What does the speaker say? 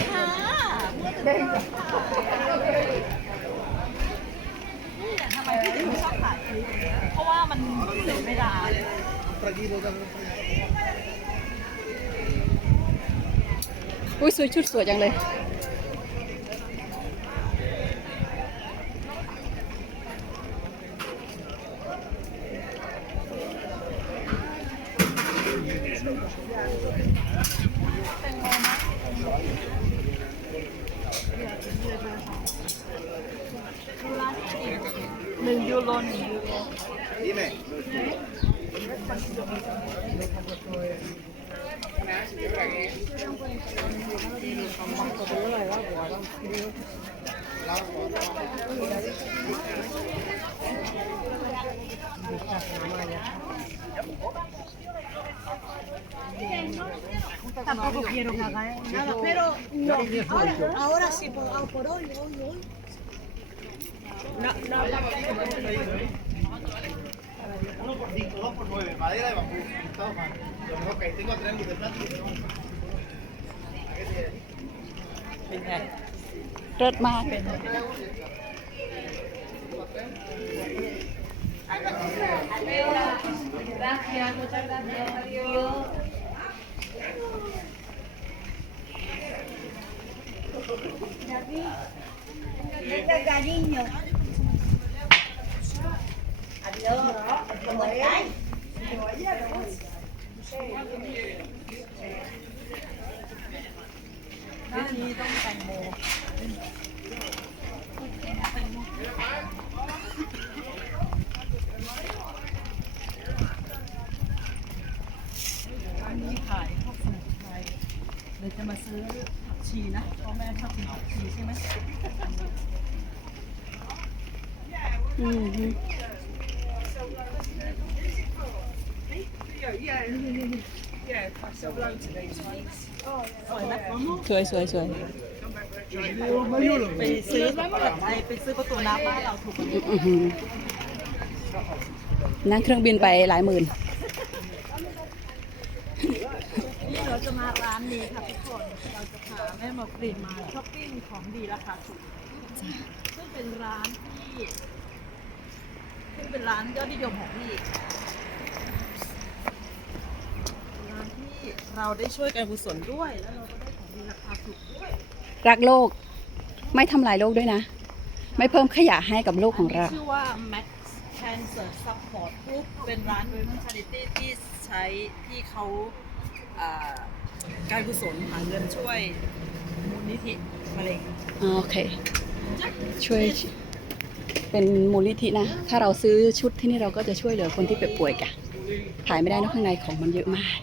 ช้านี่ทำไมพี่ถึงชอบถ่ายคลิปเพราะว่ามันเสียเวลาอุ้ยสวยชุดสวยจังเลย หนึ่งยูโรหนึ่งยูโร Tampoco quiero que haga nada, pero no. Ahora, ahora sí, por, ah, por hoy, hoy, hoy. No, no. Uno por cinco, dos por nueve, madera de bambú, estado tengo de plástico y son. Rất ma Gracias, muchas gracias, adiós. Gracias, cariño. Adiós. ¿Cómo estáis? วิธีต้องแตงโมอันนี้ขายพวกสมุนไพรเดี๋ยวจะมาซื้อผักชีนะเพราะแม่ชอบกินผักชีใช่ไหมอืม สวยไหมสวยสวยสวยไปซื้อไปไปซื้อประตูน้ำบ้านเราถูกกว่าอื้อหือนั่งเครื่องบินไปหลายหมื่นนี่เราจะมาร้านนี้ค่ะทุกคน เราจะพาแม่มาปรีมาช้อปปิ้งของดีราคาถูก ซึ่งเป็นร้านที่ซึ่งเป็นร้านยอดนิยมของพี่ร้านที่ เราได้ช่วยกันกุศลด้วย แล้วเราก็ได้ของดีราคาถูกด้วยรักโลก ไม่ทำลายโลกด้วยนะ ไม่เพิ่มขยะให้กับโลกของเรานนี้ชื่อว่า Max Cancer Support Group เป็นร้าน Women Charity ที่ใช้ที่เขาอ่าการกุศลหาเงินช่วยมูลนิธิมะเร็งโอเค ช่วยเป็นมูลนิธินะ ถ้าเราซื้อชุดที่นี่เราก็จะช่วยเหลือคนที่เจ็บป่วยกันถ่ายไม่ได้นะข้างในของมันเยอะมาก